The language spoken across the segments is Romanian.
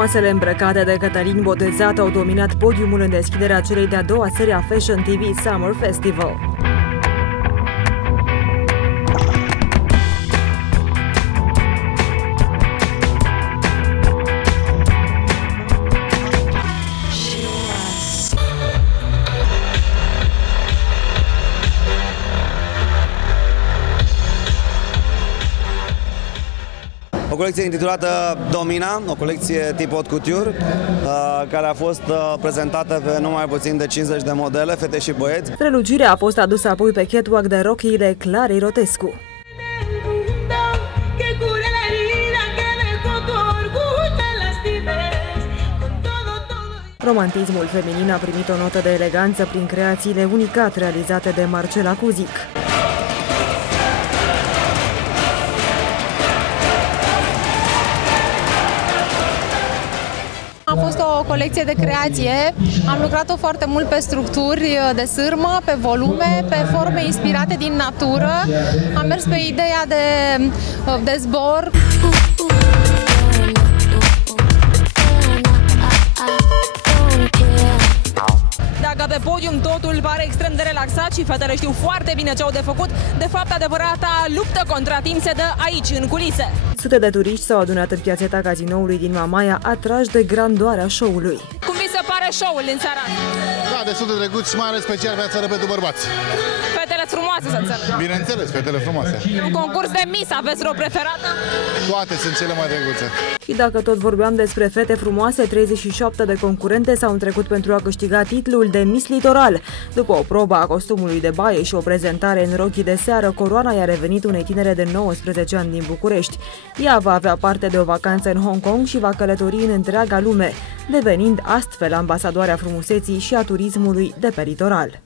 Frumoasele îmbrăcate de Cătălin Botezat au dominat podiumul în deschiderea celei de-a doua serii a Fashion TV Summer Festival. O colecție intitulată Domina, o colecție tip haute couture, care a fost prezentată pe nu mai puțin de 50 de modele, fete și băieți. Prelucirea a fost adusă apoi pe catwalk de rochiile Clarei Rotescu. Romantismul feminin a primit o notă de eleganță prin creațiile unicat realizate de Marcela Cuzic. A fost o colecție de creație, am lucrat-o foarte mult pe structuri de sârmă, pe volume, pe forme inspirate din natură. Am mers pe ideea de zbor. Dacă pe podium totul pare extrem de relaxat și fetele știu foarte bine ce au de făcut, de fapt adevărata luptă contra timp se dă aici, în culise. Sute de turiști s-au adunat în piațeta Cazinoului din Mamaia, atrași de grandoarea show-ului. Cum vi se pare show-ul din seara? Da, destul de drăguț și mai ales special pe țară pentru bărbați. Fetele frumoase, să înțeleg. Bineînțeles, fetele frumoase. Un concurs de Miss, aveți vreo preferată? Toate sunt cele mai drăguțe. Și dacă tot vorbeam despre fete frumoase, 37 de concurente s-au întrecut pentru a câștiga titlul de Miss Litoral. După o probă a costumului de baie și o prezentare în rochii de seară, coroana i-a revenit unei tinere de 19 ani din București. Ea va avea parte de o vacanță în Hong Kong și va călători în întreaga lume, devenind astfel ambasadoarea frumuseții și a turismului de pe litoral.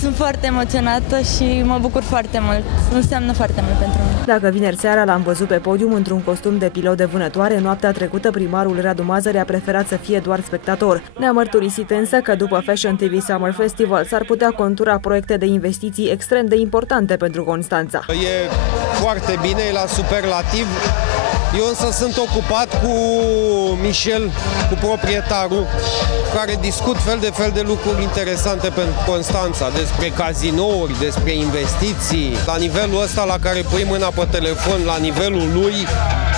Sunt foarte emoționată și mă bucur foarte mult. Înseamnă foarte mult pentru mine. Dacă vineri seara l-am văzut pe podium într-un costum de pilot de vânătoare, noaptea trecută primarul Radu Mazăre a preferat să fie doar spectator. Ne-a mărturisit însă că după Fashion TV Summer Festival s-ar putea contura proiecte de investiții extrem de importante pentru Constanța. E foarte bine, e la superlativ. Eu însă sunt ocupat cu Michel, cu proprietarul, care discut fel de lucruri interesante pentru Constanța, despre cazinouri, despre investiții. La nivelul ăsta la care pui mâna pe telefon, la nivelul lui,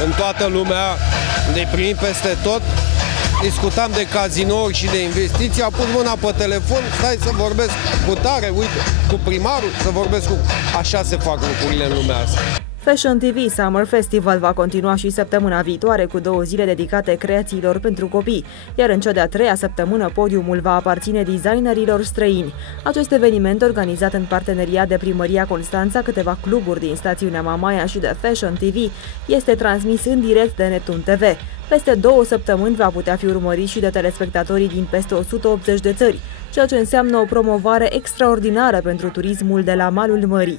în toată lumea, ne primim peste tot. Discutam de cazinouri și de investiții, a pus mâna pe telefon, stai să vorbesc cu tare, uite, cu primarul, să vorbesc cu... Așa se fac lucrurile în lumea asta. Fashion TV Summer Festival va continua și săptămâna viitoare cu 2 zile dedicate creațiilor pentru copii, iar în cea de-a 3-a săptămână podiumul va aparține designerilor străini. Acest eveniment, organizat în parteneriat de Primăria Constanța, câteva cluburi din stațiunea Mamaia și de Fashion TV, este transmis în direct de Neptun TV. Peste 2 săptămâni va putea fi urmărit și de telespectatorii din peste 180 de țări, ceea ce înseamnă o promovare extraordinară pentru turismul de la malul mării.